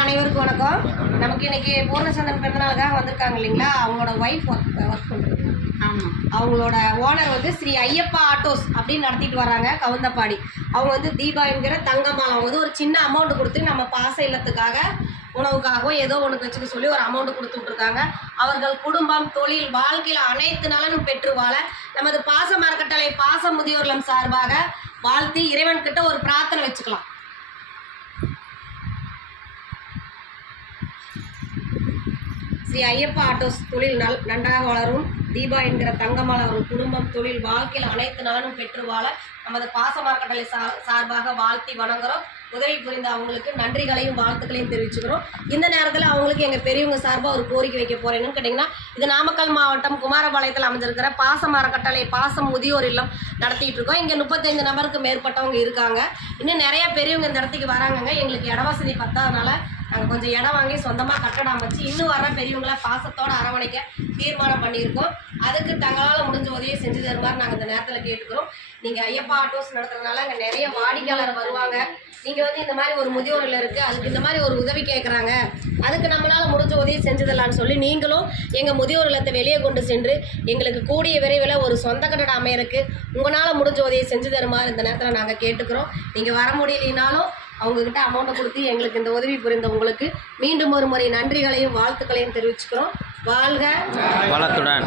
அனைவருக்கும் வணக்கம். நமக்கு இன்னைக்கு பூர்ணச்சந்திரன் பிறந்தநாளுக்காக வந்திருக்காங்க இல்லைங்களா, அவங்களோட ஒய்ஃப் ஒர்க் பண்ணுறாங்க. ஆமாம், அவங்களோட ஓனர் வந்து ஸ்ரீ ஐயப்பா ஆட்டோஸ் அப்படின்னு நடத்திட்டு வராங்க கவுந்தப்பாடி. அவங்க வந்து தீபா என்கிற தங்கம்மாள். அவங்க வந்து ஒரு சின்ன அமௌண்ட் கொடுத்து நம்ம பாச இல்லத்துக்காக உணவுக்காகவோ ஏதோ ஒன்று வச்சுக்க சொல்லி ஒரு அமௌண்ட் கொடுத்து விட்ருக்காங்க. அவர்கள் குடும்பம், தொழில், வாழ்க்கையில் அனைத்து நலனும் பெற்று வாழ நமது பாச மரக்கட்டளை பாச முதியோர்லம் சார்பாக வாழ்த்தி இறைவன்கிட்ட ஒரு பிரார்த்தனை வச்சுக்கலாம். ஸ்ரீ ஐயப்பா ஆட்டோஸ் தொழில் நன்றாக வளரும். தீபா என்கிற தங்கம்மாள் அவர்கள் குடும்பம், தொழில், வாழ்க்கையில் அனைத்து நலனும் பெற்று வாழ நமது பாச மரக்கட்டளை சார்பாக வாழ்த்தி வணங்குறோம். உதவி புரிந்த அவங்களுக்கு நன்றிகளையும் வாழ்த்துக்களையும் தெரிவிச்சுக்கிறோம். இந்த நேரத்தில் அவங்களுக்கு எங்கள் பெரியவங்க சார்பாக ஒரு கோரிக்கை வைக்க போகிறேன்னு கேட்டிங்கன்னா, இது நாமக்கல் மாவட்டம் குமாரபாளையத்தில் அமைஞ்சிருக்கிற பாச மரக்கட்டளை பாசம் முதியோர் இல்லம் நடத்திட்டு இருக்கோம். இங்கே 35 நபருக்கு மேற்பட்டவங்க இருக்காங்க. இன்னும் நிறைய பெரியவங்க இந்த இடத்துக்கு வராங்கங்க. எங்களுக்கு இட வசதி பத்தாதனால நாங்கள் கொஞ்சம் இடம் வாங்கி சொந்தமாக கட்டடம் அமைச்சு இன்னும் வர பெரியவங்களை பாசத்தோடு அரவணைக்க தீர்மானம் பண்ணியிருக்கோம். அதுக்கு தங்களால் முடிஞ்ச உதவியை செஞ்சு தருமாறு நாங்கள் இந்த நேரத்தில் கேட்டுக்கிறோம். நீங்கள் ஐயப்பா ஆட்டோஸ் நடத்துறதுனால அங்கே நிறைய வாடிக்கையாளர் வருவாங்க. நீங்கள் வந்து இந்த மாதிரி ஒரு முதியோர் இல்லம் இருக்குது, அதுக்கு இந்த மாதிரி ஒரு உதவி கேட்குறாங்க, அதுக்கு நம்மளால் முடிஞ்ச உதவி செஞ்சுதலான்னு சொல்லி நீங்களும் எங்கள் முதியோர் இல்லத்தை வெளியே கொண்டு சென்று எங்களுக்கு கூடிய விரைவில் ஒரு சொந்த கட்டடம் அமையறதுக்கு உங்களால் முடிஞ்ச உதவியை செஞ்சு தருமாறு இந்த நேரத்தில் நாங்கள் கேட்டுக்கிறோம். நீங்கள் வர முடியலைனாலும் அவங்கக்கிட்ட அமௌண்ட்டை கொடுத்து எங்களுக்கு இந்த உதவி புரிந்த உங்களுக்கு மீண்டும் ஒரு முறை நன்றிகளையும் வாழ்த்துக்களையும் தெரிவிச்சுக்கிறோம். வாழ்க வளத்துடன்.